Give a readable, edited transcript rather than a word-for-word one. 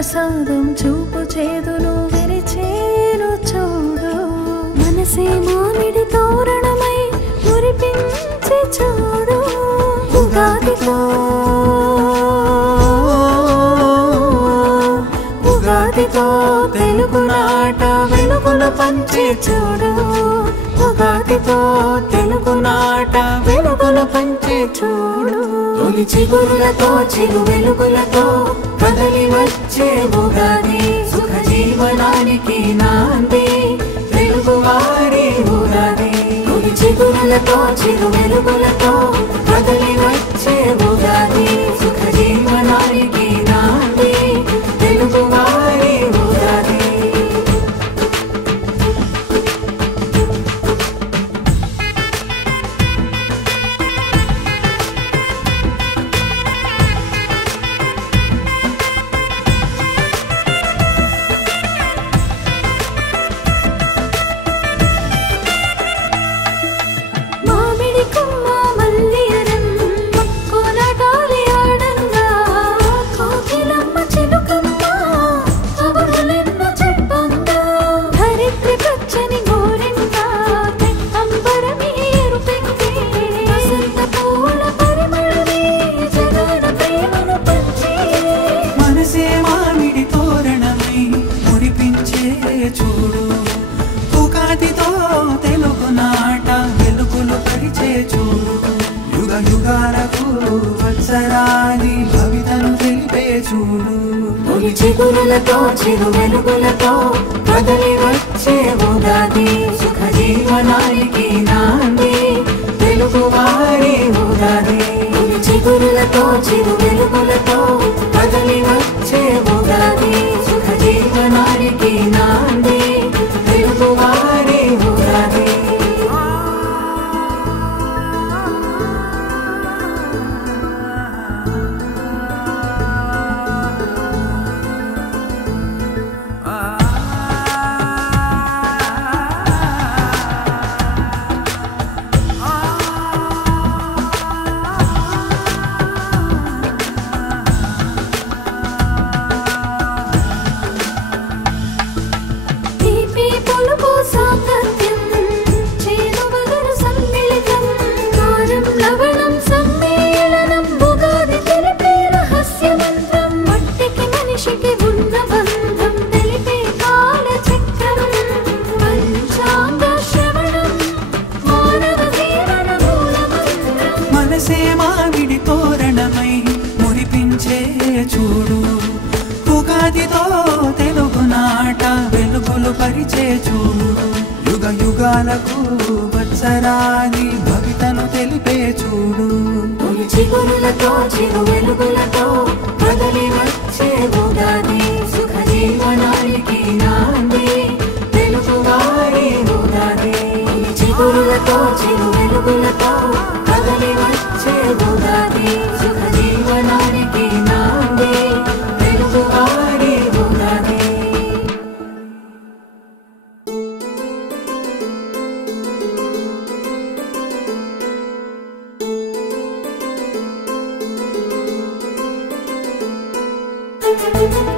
ప్రసాదం చూపు చేదును విరిచేను చూడు మనసే మామిడి తోరణమై మురిపించి చూడు ఉగాదితో తెలుగు నాట వెలుగులు పంచి చూడు ఉగాదితో తెలుగు నాట వెలుగులు పంచి చూడు తొలి చిగురులతో చిరు వెలుగులతో కదలి వచ్చే ఉగాది సుఖ జీవనానికి నాంది తెలుగు వారి ఉగాది తొలి చిగురులతో చిరు వెలుగులతో కదలి వచ్చే ఉగాది సుఖ జీవనానికి నాంది తెలుగు వారి ఉగాది చూడు ఉగాదితో తెలుగు నాట వెలుగులు పరిచే చూడు యుగ యుగాలకు వత్సరాది భవితను తెలిపే చూడు తొలి చిగురులతో చిరు వెలుగులతో కదలి వచ్చే ఉగాది సుఖ జీవనానికి నాంది తెలుగు వారి ఉగాది తొలి చిగురులతో చిరు వెలుగులతో కదలి వచ్చే ఉగాది సుఖ జీవనానికి నాంది తెలుగు వారి ఉగాది మామిడి తోరణమై మురిపించే చూడు ఉగాదితో తెలుగు నాట వెలుగులు పరిచే చూడు యుగ యుగాలకు వత్సరాది భవితను తెలిపే చూడు తొలి చిగురులతో చిరు వెలుగులతో కదలి వచ్చే ఉగాది సుఖ జీవనానికి నాంది తెలుగు వారి ఉగాది తొలి చిగురులతో చిరు వెలుగులతో కదలి వచ్చే ఉగాది సుఖ జీవనానికి నాంది తెలుగు వారి ఉగాది Thank you.